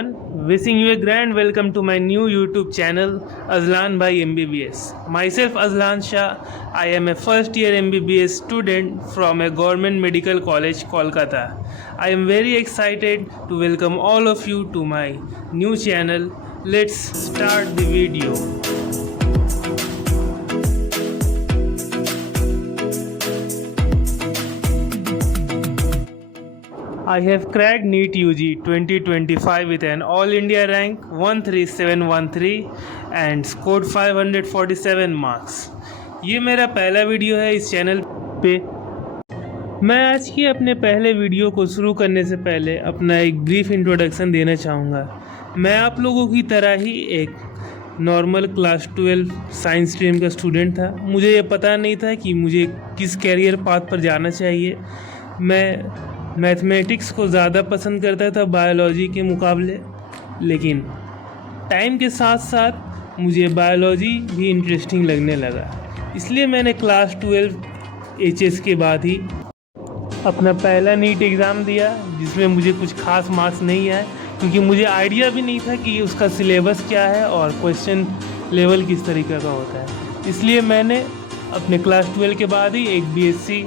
everyone, wishing you a grand welcome to my new YouTube channel Azlan by MBBS. Myself Azlan Shah, I am a first year MBBS student from a government medical college Kolkata. I am very excited to welcome all of you to my new channel. Let's start the video. I have cracked NEET UG 2025 with an All India rank 13713 and scored 547 marks. ये मेरा पहला video है इस channel पे। मैं आज की अपने पहले वीडियो को शुरू करने से पहले अपना एक ब्रीफ इंट्रोडक्शन देना चाहूँगा। मैं आप लोगों की तरह ही एक नॉर्मल क्लास 12 साइंस स्ट्रीम का स्टूडेंट था। मुझे ये पता नहीं था कि मुझे किस कैरियर पाथ पर जाना चाहिए। मैं मैथमेटिक्स को ज़्यादा पसंद करता था बायोलॉजी के मुकाबले, लेकिन टाइम के साथ साथ मुझे बायोलॉजी भी इंटरेस्टिंग लगने लगा। इसलिए मैंने क्लास 12 एचएस के बाद ही अपना पहला नीट एग्ज़ाम दिया, जिसमें मुझे कुछ खास मार्क्स नहीं आए, क्योंकि मुझे आइडिया भी नहीं था कि उसका सिलेबस क्या है और क्वेश्चन लेवल किस तरीके का होता है। इसलिए मैंने अपने क्लास 12 के बाद ही एक बीएससी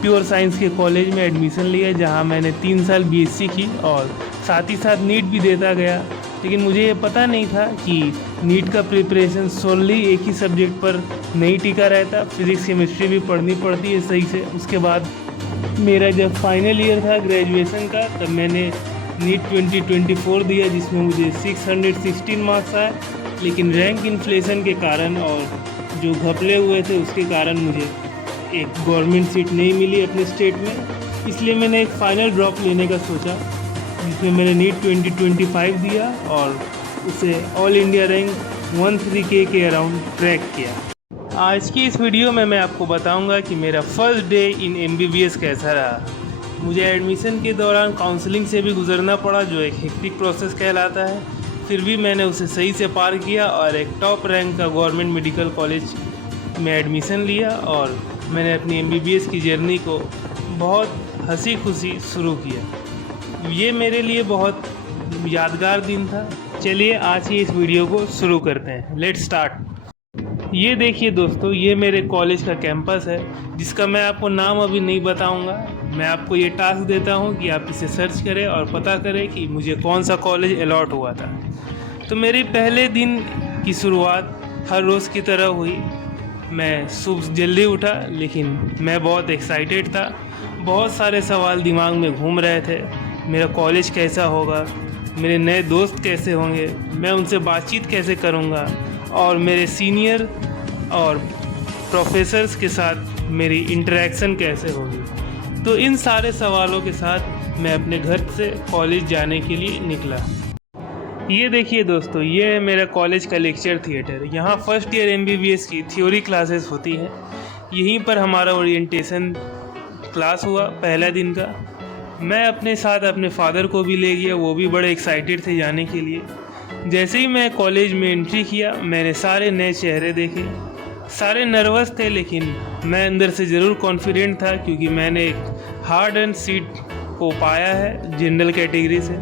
प्योर साइंस के कॉलेज में एडमिशन लिया, जहां मैंने 3 साल बीएससी की और साथ ही साथ नीट भी देता गया। लेकिन मुझे ये पता नहीं था कि नीट का प्रिपरेशन सोनली एक ही सब्जेक्ट पर नहीं टिका रहता, फिज़िक्स केमिस्ट्री भी पढ़नी पड़ती है सही से। उसके बाद मेरा जब फाइनल ईयर था ग्रेजुएशन का, तब मैंने नीट 2024 दिया, जिसमें मुझे 616 मार्क्स आए। लेकिन रैंक इन्फ्लेशन के कारण और जो घपले हुए थे उसके कारण मुझे एक गवर्नमेंट सीट नहीं मिली अपने स्टेट में। इसलिए मैंने एक फ़ाइनल ड्रॉप लेने का सोचा, जिसमें मैंने नीट 2025 दिया और उसे ऑल इंडिया रैंक 13K के अराउंड क्रैक किया। आज की इस वीडियो में मैं आपको बताऊंगा कि मेरा फर्स्ट डे इन MBBS कैसा रहा। मुझे एडमिशन के दौरान काउंसलिंग से भी गुजरना पड़ा, जो एक हेक्टिक प्रोसेस कहलाता है। फिर भी मैंने उसे सही से पार किया और एक टॉप रैंक का गवर्नमेंट मेडिकल कॉलेज में एडमिशन लिया और मैंने अपनी MBBS की जर्नी को बहुत हंसी खुशी शुरू किया। ये मेरे लिए बहुत यादगार दिन था। चलिए आज ही इस वीडियो को शुरू करते हैं। Let's start. ये देखिए दोस्तों, ये मेरे कॉलेज का कैंपस है, जिसका मैं आपको नाम अभी नहीं बताऊंगा। मैं आपको ये टास्क देता हूँ कि आप इसे सर्च करें और पता करें कि मुझे कौन सा कॉलेज अलॉट हुआ था। तो मेरे पहले दिन की शुरुआत हर रोज़ की तरह हुई। मैं सुबह जल्दी उठा, लेकिन मैं बहुत एक्साइटेड था। बहुत सारे सवाल दिमाग में घूम रहे थे। मेरा कॉलेज कैसा होगा, मेरे नए दोस्त कैसे होंगे, मैं उनसे बातचीत कैसे करूँगा और मेरे सीनियर और प्रोफेसर्स के साथ मेरी इंटरेक्शन कैसे होगी। तो इन सारे सवालों के साथ मैं अपने घर से कॉलेज जाने के लिए निकला। ये देखिए दोस्तों, ये है मेरा कॉलेज का लेक्चर थिएटर। यहाँ फर्स्ट ईयर MBBS की थ्योरी क्लासेस होती हैं। यहीं पर हमारा ओरिएंटेशन क्लास हुआ पहला दिन का। मैं अपने साथ अपने फादर को भी ले गया, वो भी बड़े एक्साइटेड थे जाने के लिए। जैसे ही मैं कॉलेज में एंट्री किया, मैंने सारे नए चेहरे देखे। सारे नर्वस थे, लेकिन मैं अंदर से ज़रूर कॉन्फिडेंट था, क्योंकि मैंने एक हार्ड एंड सीट को पाया है जनरल कैटेगरी से।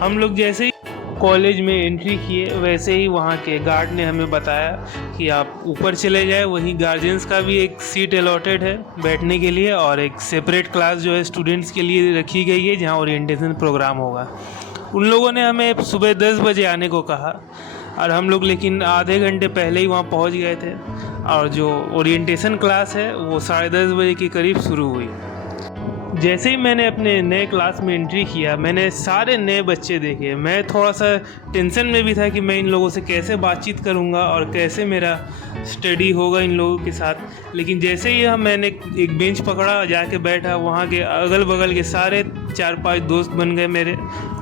हम लोग जैसे ही कॉलेज में एंट्री किए, वैसे ही वहाँ के गार्ड ने हमें बताया कि आप ऊपर चले जाए। वहीं गार्जियंस का भी एक सीट अलॉटेड है बैठने के लिए, और एक सेपरेट क्लास जो है स्टूडेंट्स के लिए रखी गई है, जहाँ ओरिएंटेशन प्रोग्राम होगा। उन लोगों ने हमें सुबह 10 बजे आने को कहा, और हम लोग लेकिन आधे घंटे पहले ही वहाँ पहुँच गए थे। और जो ओरिएंटेशन क्लास है वो 10:30 बजे के करीब शुरू हुई। जैसे ही मैंने अपने नए क्लास में एंट्री किया, मैंने सारे नए बच्चे देखे। मैं थोड़ा सा टेंशन में भी था कि मैं इन लोगों से कैसे बातचीत करूंगा और कैसे मेरा स्टडी होगा इन लोगों के साथ। लेकिन जैसे ही मैंने एक बेंच पकड़ा, जाके बैठा, वहाँ के अगल बगल के सारे 4-5 दोस्त बन गए मेरे,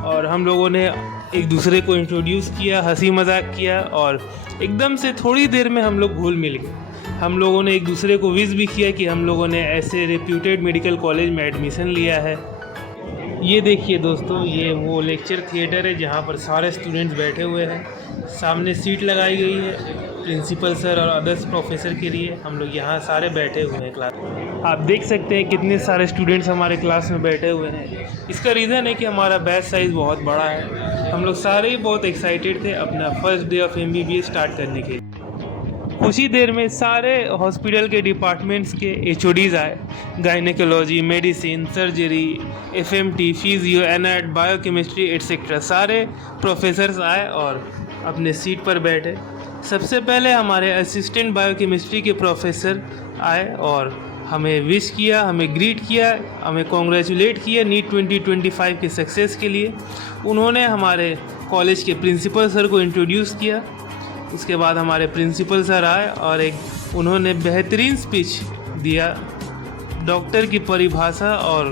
और हम लोगों ने एक दूसरे को इंट्रोड्यूस किया, हंसी मजाक किया, और एकदम से थोड़ी देर में हम लोग घुल मिल गए। हम लोगों ने एक दूसरे को विश भी किया कि हम लोगों ने ऐसे रेप्यूटेड मेडिकल कॉलेज में एडमिशन लिया है। ये देखिए दोस्तों, ये वो लेक्चर थिएटर है जहाँ पर सारे स्टूडेंट्स बैठे हुए हैं। सामने सीट लगाई गई है प्रिंसिपल सर और अदर्स प्रोफेसर के लिए हम लोग यहाँ सारे बैठे हुए हैं क्लास में। आप देख सकते हैं कितने सारे स्टूडेंट्स हमारे क्लास में बैठे हुए हैं। इसका रीज़न है कि हमारा बैच साइज़ बहुत बड़ा है। हम लोग सारे ही बहुत एक्साइटेड थे अपना first day of MBBS start करने के लिए। कुछ ही देर में सारे हॉस्पिटल के डिपार्टमेंट्स के HODs आए। Gynaecology, medicine, surgery, FMT, physio, anat, biochemistry etcetera सारे प्रोफेसर्स आए और अपने सीट पर बैठे। सबसे पहले हमारे असिस्टेंट बायोकेमिस्ट्री के प्रोफेसर आए और हमें विश किया, हमें ग्रीट किया, हमें कॉन्ग्रेचुलेट किया नीट 2025 के सक्सेस के लिए। उन्होंने हमारे कॉलेज के प्रिंसिपल सर को इंट्रोड्यूस किया। उसके बाद हमारे प्रिंसिपल सर आए और उन्होंने बेहतरीन स्पीच दिया डॉक्टर की परिभाषा और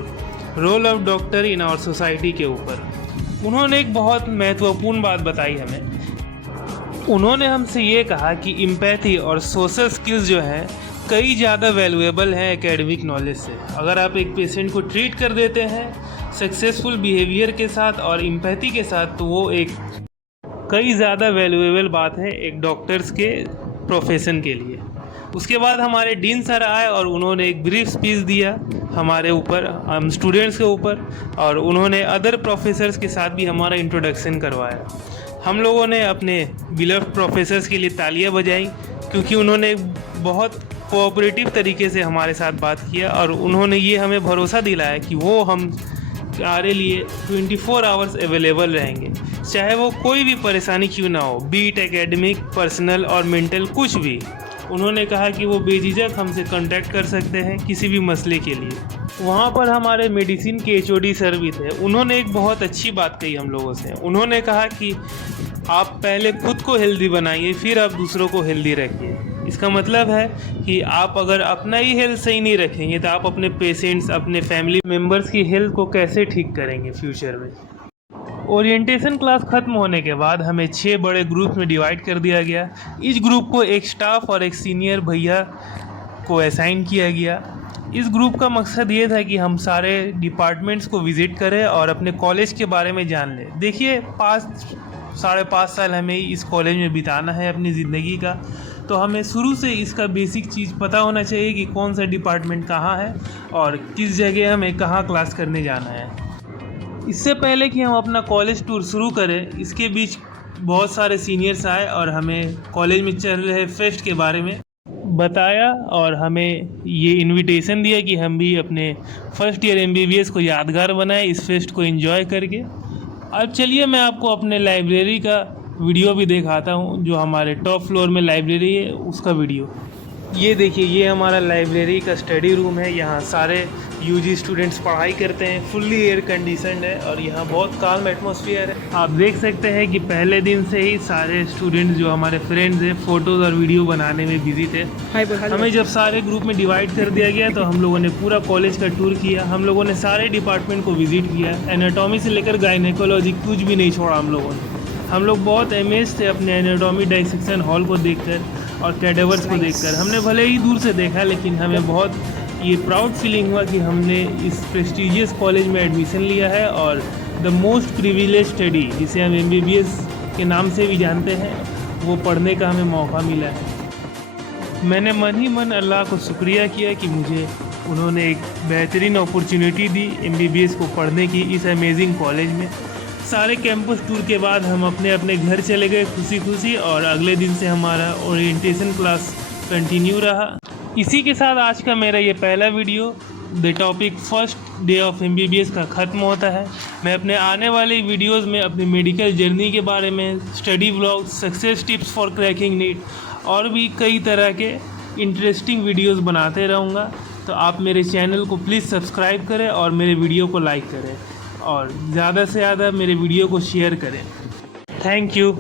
role of doctor in our society के ऊपर। उन्होंने एक बहुत महत्वपूर्ण बात बताई हमें। उन्होंने हमसे ये कहा कि एम्पैथी और सोशल स्किल्स जो हैं कई ज़्यादा वैल्यूएबल हैं एकेडमिक नॉलेज से। अगर आप एक पेशेंट को ट्रीट कर देते हैं सक्सेसफुल बिहेवियर के साथ और एम्पैथी के साथ, तो वो एक कई ज़्यादा वैल्यूएबल बात है एक डॉक्टर्स के प्रोफेशन के लिए। उसके बाद हमारे डीन सर आए और उन्होंने एक ब्रीफ स्पीच दिया हमारे ऊपर, हम स्टूडेंट्स के ऊपर, और उन्होंने अदर प्रोफेसर्स के साथ भी हमारा इंट्रोडक्शन करवाया। हम लोगों ने अपने बिलव्ड प्रोफेसर्स के लिए तालियां बजाई क्योंकि उन्होंने बहुत कोऑपरेटिव तरीके से हमारे साथ बात किया और उन्होंने ये हमें भरोसा दिलाया कि वो हमारे लिए 24 आवर्स अवेलेबल रहेंगे, चाहे वो कोई भी परेशानी क्यों ना हो, बीट एकेडमिक, पर्सनल और मेंटल, कुछ भी। उन्होंने कहा कि वो बेझिझक हमसे कांटेक्ट कर सकते हैं किसी भी मसले के लिए। वहाँ पर हमारे मेडिसिन के HOD सर भी थे। उन्होंने एक बहुत अच्छी बात कही हम लोगों से। उन्होंने कहा कि आप पहले खुद को हेल्दी बनाइए, फिर आप दूसरों को हेल्दी रखिए। इसका मतलब है कि आप अगर अपना ही हेल्थ सही नहीं रखेंगे तो आप अपने पेशेंट्स, अपने फैमिली मेम्बर्स की हेल्थ को कैसे ठीक करेंगे फ्यूचर में। ओरिएंटेशन क्लास ख़त्म होने के बाद हमें 6 बड़े ग्रुप में डिवाइड कर दिया गया। इस ग्रुप को एक स्टाफ और एक सीनियर भैया को असाइन किया गया। इस ग्रुप का मकसद ये था कि हम सारे डिपार्टमेंट्स को विज़िट करें और अपने कॉलेज के बारे में जान लें। देखिए, 5-5.5 साल हमें इस कॉलेज में बिताना है अपनी ज़िंदगी का, तो हमें शुरू से इसका बेसिक चीज़ पता होना चाहिए कि कौन सा डिपार्टमेंट कहाँ है और किस जगह हमें कहाँ क्लास करने जाना है। इससे पहले कि हम अपना कॉलेज टूर शुरू करें, इसके बीच बहुत सारे सीनियर्स आए और हमें कॉलेज में चल रहे फेस्ट के बारे में बताया और हमें ये इनविटेशन दिया कि हम भी अपने फर्स्ट ईयर MBBS को यादगार बनाएं इस फेस्ट को एंजॉय करके। अब चलिए मैं आपको अपने लाइब्रेरी का वीडियो भी दिखाता हूँ, जो हमारे टॉप फ्लोर में लाइब्रेरी है उसका वीडियो। ये देखिए, ये हमारा लाइब्रेरी का स्टडी रूम है। यहाँ सारे UG स्टूडेंट्स पढ़ाई करते हैं। फुल्ली एयर कंडीशनड है और यहाँ बहुत काम एटमॉस्फेयर है। आप देख सकते हैं कि पहले दिन से ही सारे स्टूडेंट्स जो हमारे फ्रेंड्स हैं फ़ोटोज़ और वीडियो बनाने में बिजी थे। हमें जब सारे ग्रुप में डिवाइड कर दिया गया तो हम लोगों ने पूरा कॉलेज का टूर किया। हम लोगों ने सारे डिपार्टमेंट को विज़िट किया। एनाटॉमी से लेकर गायनेकोलॉजी कुछ भी नहीं छोड़ा हम लोगों ने। हम लोग बहुत अमेज थे अपने एनाटॉमी डाइसेक्शन हॉल को देखकर और कैडेवर्स को देखकर। हमने भले ही दूर से देखा, लेकिन हमें बहुत ये प्राउड फीलिंग हुआ कि हमने इस प्रेस्टीजियस कॉलेज में एडमिशन लिया है और द मोस्ट प्रिविलेज स्टडी, जिसे हम MBBS के नाम से भी जानते हैं, वो पढ़ने का हमें मौका मिला है। मैंने मन ही मन अल्लाह को शुक्रिया किया कि मुझे उन्होंने एक बेहतरीन अपॉर्चुनिटी दी MBBS को पढ़ने की इस अमेजिंग कॉलेज में। सारे कैंपस टूर के बाद हम अपने अपने घर चले गए खुशी खुशी, और अगले दिन से हमारा ओरिएंटेशन क्लास कंटिन्यू रहा। इसी के साथ आज का मेरा ये पहला video the topic first day of MBBS का ख़त्म होता है। मैं अपने आने वाले वीडियोस में अपनी मेडिकल जर्नी के बारे में, study vlog, success tips for cracking NEET और भी कई तरह के इंटरेस्टिंग वीडियोस बनाते रहूँगा। तो आप मेरे चैनल को प्लीज़ सब्सक्राइब करें और मेरे वीडियो को लाइक करें और ज़्यादा से ज़्यादा मेरे वीडियो को शेयर करें। Thank you.